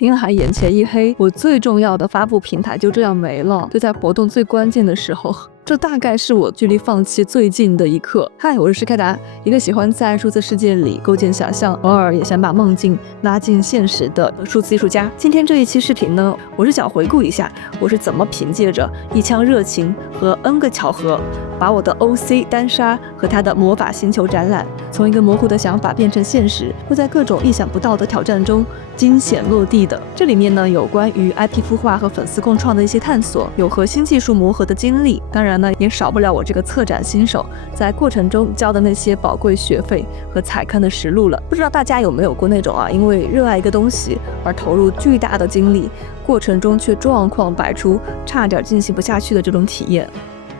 听海眼前一黑，我最重要的发布平台就这样没了。就在活动最关键的时候，这大概是我距离放弃最近的一刻。嗨，我是施开达，一个喜欢在数字世界里构建想象，偶尔也想把梦境拉进现实的数字艺术家。今天这一期视频呢，我是想回顾一下我是怎么凭借着一腔热情和 N 个巧合，把我的 OC 单杀和他的魔法星球展览从一个模糊的想法变成现实，会在各种意想不到的挑战中惊险落地的。这里面呢，有关于 IP 孵化和粉丝共创的一些探索，有和新技术磨合的经历，当然呢，也少不了我这个策展新手在过程中交的那些宝贵学费和踩坑的实录了。不知道大家有没有过那种因为热爱一个东西而投入巨大的精力，过程中却状况百出，差点进行不下去的这种体验。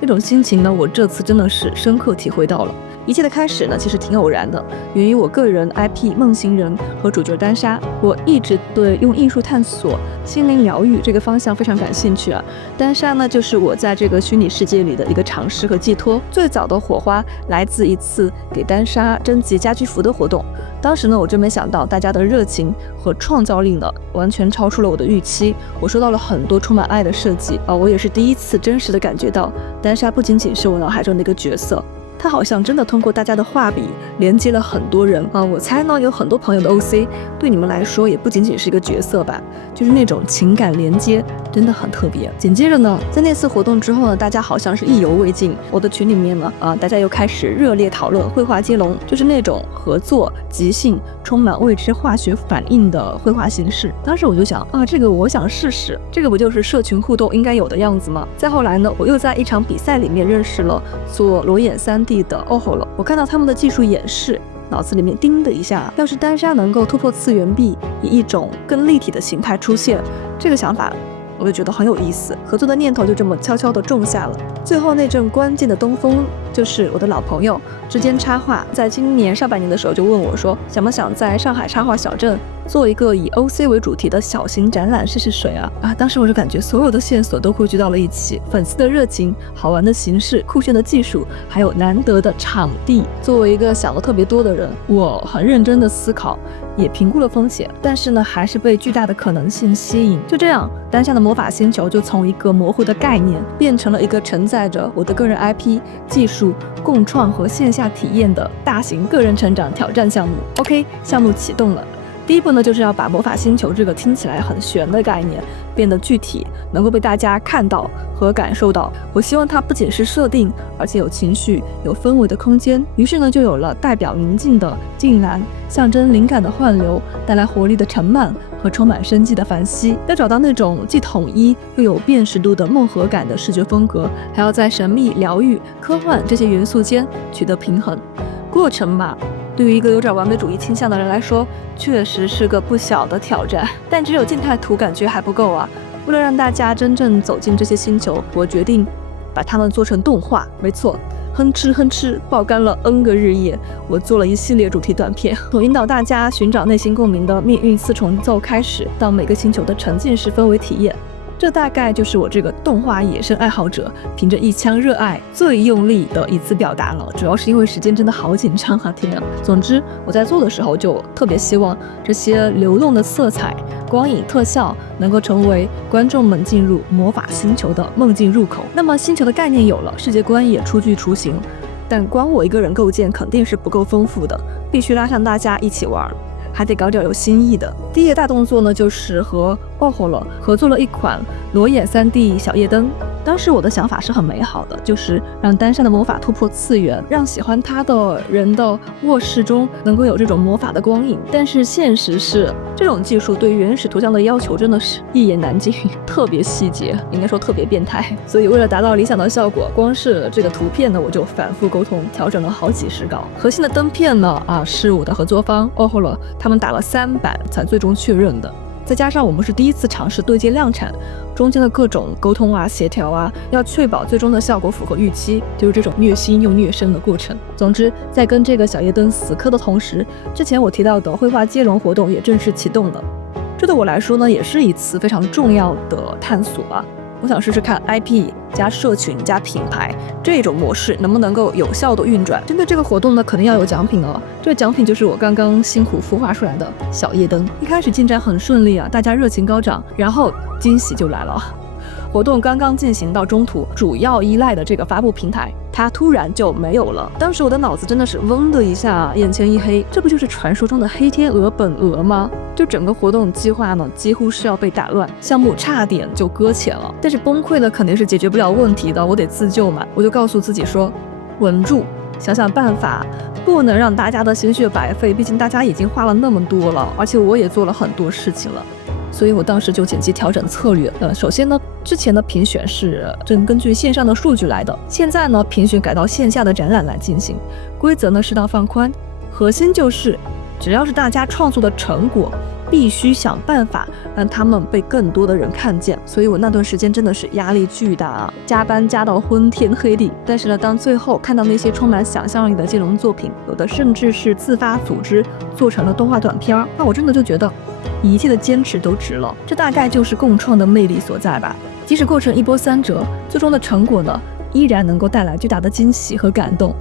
这种心情呢，我这次真的是深刻体会到了。一切的开始呢，其实挺偶然的，源于我个人 IP 梦行人和主角单杀。我一直对用艺术探索心灵疗愈这个方向非常感兴趣啊。单杀呢，就是我在这个虚拟世界里的一个尝试和寄托。最早的火花来自一次给单杀征集家居服的活动，当时呢，我真没想到大家的热情和创造力呢，完全超出了我的预期。我收到了很多充满爱的设计我也是第一次真实的感觉到，单杀不仅仅是我脑海中的一个角色。他好像真的通过大家的画笔连接了很多人我猜呢，有很多朋友的 OC 对你们来说也不仅仅是一个角色吧，就是那种情感连接真的很特别。紧接着呢，在那次活动之后呢，大家好像是意犹未尽，我的群里面呢大家又开始热烈讨论绘画接龙，就是那种合作即兴充满未知化学反应的绘画形式。当时我就想这个我想试试，这个不就是社群互动应该有的样子吗？再后来呢，我又在一场比赛里面认识了做裸眼3D的Oholo，我看到他们的技术演示，脑子里面叮的一下，要是单杀能够突破次元壁，以一种更立体的形态出现，这个想法我就觉得很有意思，合作的念头就这么悄悄地种下了。最后那阵关键的东风，就是我的老朋友之间插画，在今年上半年的时候就问我说，想不想在上海插画小镇做一个以 OC 为主题的小型展览试试水当时我就感觉所有的线索都汇聚到了一起，粉丝的热情，好玩的形式，酷炫的技术，还有难得的场地。作为一个想的特别多的人，我很认真的思考，也评估了风险，但是呢，还是被巨大的可能性吸引。就这样，单向的魔法星球就从一个模糊的概念变成了一个承载着我的个人 IP 技术共创和线下体验的大型个人成长挑战项目。 OK， 项目启动了。第一步呢，就是要把魔法星球这个听起来很玄的概念变得具体，能够被大家看到和感受到。我希望它不仅是设定，而且有情绪、有氛围的空间。于是呢，就有了代表宁静的静蓝，象征灵感的幻流，带来活力的陈曼和充满生机的凡希。要找到那种既统一又有辨识度的梦河感的视觉风格，还要在神秘、疗愈、科幻这些元素间取得平衡。过程吧，对于一个有点完美主义倾向的人来说，确实是个不小的挑战。但只有静态图感觉还不够为了让大家真正走进这些星球，我决定把它们做成动画。没错，哼哧哼哧爆肝了 N 个日夜，我做了一系列主题短片，从引导大家寻找内心共鸣的命运四重奏开始，到每个星球的沉浸式氛围体验。这大概就是我这个动画野生爱好者凭着一腔热爱最用力的一次表达了，主要是因为时间真的好紧张天啊！总之我在做的时候就特别希望这些流动的色彩、光影、特效能够成为观众们进入魔法星球的梦境入口。那么星球的概念有了，世界观也初具雏形，但光我一个人构建肯定是不够丰富的，必须拉上大家一起玩，还得搞点有新意的。第一个大动作呢，就是和Oholo合作了一款裸眼3D 小夜灯。当时我的想法是很美好的，就是让单山的魔法突破次元，让喜欢他的人的卧室中能够有这种魔法的光影。但是现实是，这种技术对原始图像的要求真的是一言难尽，特别细节，应该说特别变态。所以为了达到理想的效果，光是这个图片呢，我就反复沟通，调整了好几十稿。核心的灯片呢，是我的合作方Oholo他们打了3版才最终确认的。再加上我们是第一次尝试对接量产，中间的各种沟通协调要确保最终的效果符合预期，就是这种虐心又虐身的过程。总之，在跟这个小夜灯死磕的同时，之前我提到的绘画接龙活动也正式启动了。这对我来说呢，也是一次非常重要的探索我想试试看 IP 加社群加品牌这种模式能不能够有效的运转。针对这个活动呢，肯定要有奖品哦。这个奖品就是我刚刚辛苦孵化出来的小夜灯。一开始进展很顺利啊，大家热情高涨，然后惊喜就来了。活动刚刚进行到中途，主要依赖的这个发布平台，它突然就没有了。当时我的脑子真的是嗡的一下，眼前一黑，这不就是传说中的黑天鹅本鹅吗？就整个活动计划呢，几乎是要被打乱，项目差点就搁浅了。但是崩溃了肯定是解决不了问题的，我得自救嘛。我就告诉自己说，稳住，想想办法，不能让大家的心血白费，毕竟大家已经花了那么多了，而且我也做了很多事情了。所以我当时就紧急调整策略。首先呢，之前的评选是根据线上的数据来的，现在呢，评选改到线下的展览来进行，规则呢适当放宽，核心就是只要是大家创作的成果，必须想办法让他们被更多的人看见。所以我那段时间真的是压力巨大啊，加班加到昏天黑地。但是呢，当最后看到那些充满想象力的金融作品，有的甚至是自发组织做成了动画短片，那我真的就觉得一切的坚持都值了。这大概就是共创的魅力所在吧。即使过程一波三折，最终的成果呢，依然能够带来巨大的惊喜和感动。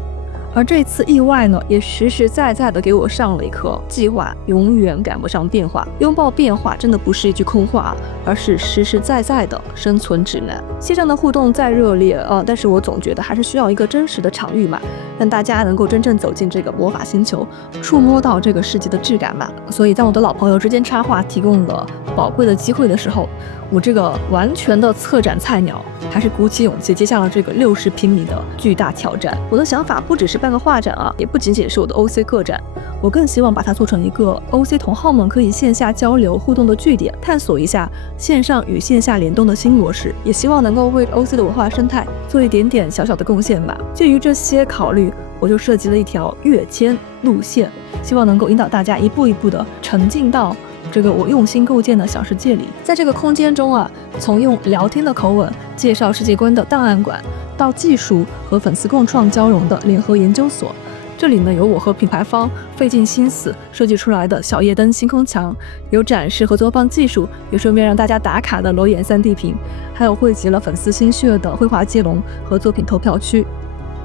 而这次意外呢，也实实在在的给我上了一课：计划永远赶不上变化，拥抱变化真的不是一句空话，而是实实在在的生存指南。线上的互动再热烈但是我总觉得还是需要一个真实的场域嘛，让大家能够真正走进这个魔法星球，触摸到这个世界的质感嘛。所以当我的老朋友之间插画提供了宝贵的机会的时候，我这个完全的策展菜鸟还是鼓起勇气接下了这个60平米的巨大挑战。我的想法不只是办个画展也不仅仅是我的 OC 个展，我更希望把它做成一个 OC 同好们可以线下交流互动的据点，探索一下线上与线下联动的新模式，也希望能够为 OC 的文化生态做一点点小小的贡献吧。基于这些考虑，我就设计了一条跃迁路线，希望能够引导大家一步一步的沉浸到这个我用心构建的小世界里。在这个空间中从用聊天的口吻介绍世界观的档案馆，到技术和粉丝共创交融的联合研究所，这里呢有我和品牌方费尽心思设计出来的小夜灯星空墙，有展示合作方技术，有顺便让大家打卡的裸眼 3D 屏，还有汇集了粉丝心血的绘画接龙和作品投票区。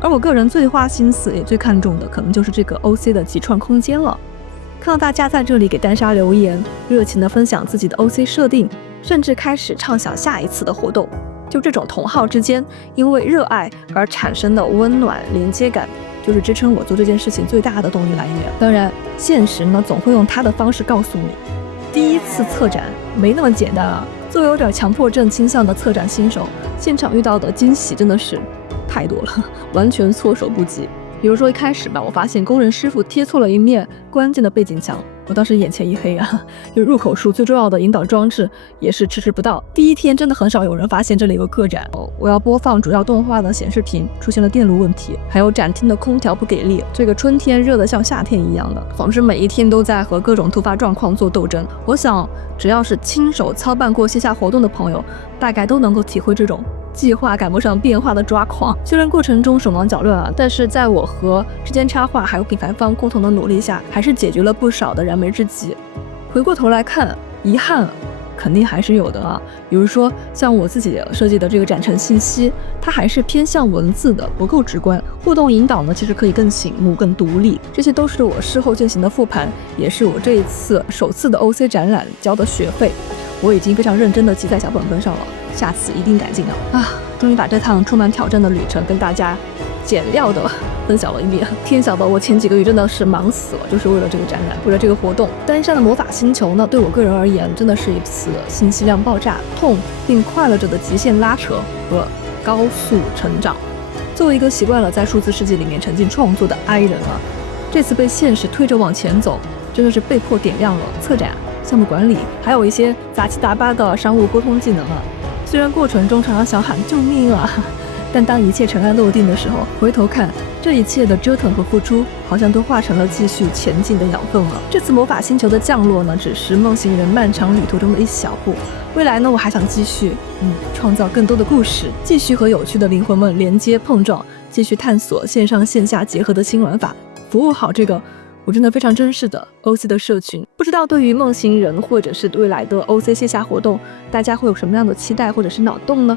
而我个人最花心思也最看重的，可能就是这个 OC 的集创空间了。看到大家在这里给丹莎留言，热情地分享自己的 OC 设定，甚至开始畅想下一次的活动，就这种同好之间因为热爱而产生的温暖连接感，就是支撑我做这件事情最大的动力来源。当然，现实呢总会用它的方式告诉你，第一次策展没那么简单啊。作为有点强迫症倾向的策展新手，现场遇到的惊喜真的是太多了，完全措手不及。比如说一开始吧，我发现工人师傅贴错了一面关键的背景墙，我当时眼前一黑啊，就是入口处最重要的引导装置也是迟迟不到。第一天真的很少有人发现这里有个个展我要播放主要动画的显示屏出现了电路问题，还有展厅的空调不给力，这个春天热得像夏天一样的，总之每一天都在和各种突发状况做斗争。我想只要是亲手操办过线下活动的朋友，大概都能够体会这种计划赶不上变化的抓狂。虽然过程中手忙脚乱但是在我和之间插画还有品牌方共同的努力下，还是解决了不少的燃眉之急。回过头来看，遗憾肯定还是有的比如说像我自己设计的这个展陈信息，它还是偏向文字的，不够直观。互动引导呢，其实可以更醒目更独立。这些都是我事后进行的复盘，也是我这一次首次的 OC 展览交的学费，我已经非常认真的记在小本本上了，下次一定改进终于把这趟充满挑战的旅程跟大家简料的分享了一遍。天晓得我前几个月真的是忙死了，就是为了这个展览，为了这个活动。丹山的魔法星球呢，对我个人而言真的是一次信息量爆炸、痛并快乐着的极限拉扯和高速成长。作为一个习惯了在数字世界里面沉浸创作的 I 人这次被现实推着往前走，真的是被迫点亮了策展、项目管理，还有一些杂七杂八的商务沟通技能虽然过程中常常想喊救命但当一切尘埃落定的时候，回头看这一切的折腾和付出，好像都化成了继续前进的养分了。这次魔法星球的降落呢，只是梦行人漫长旅途中的一小步。未来呢，我还想继续创造更多的故事，继续和有趣的灵魂们连接碰撞，继续探索线上线下结合的新玩法，服务好这个我真的非常珍视的 OC 的社群。不知道对于梦行人或者是未来的 OC 线下活动，大家会有什么样的期待或者是脑洞呢？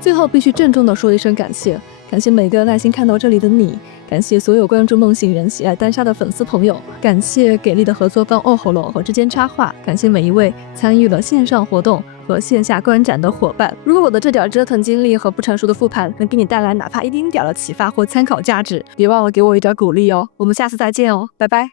最后必须郑重的说一声感谢，感谢每个耐心看到这里的你，感谢所有关注梦行人喜爱单杀的粉丝朋友，感谢给力的合作方哦吼喽和之间插画，感谢每一位参与了线上活动和线下观展的伙伴。如果我的这点折腾经历和不成熟的复盘能给你带来哪怕一丁点的启发或参考价值，别忘了给我一点鼓励哦。我们下次再见哦，拜拜。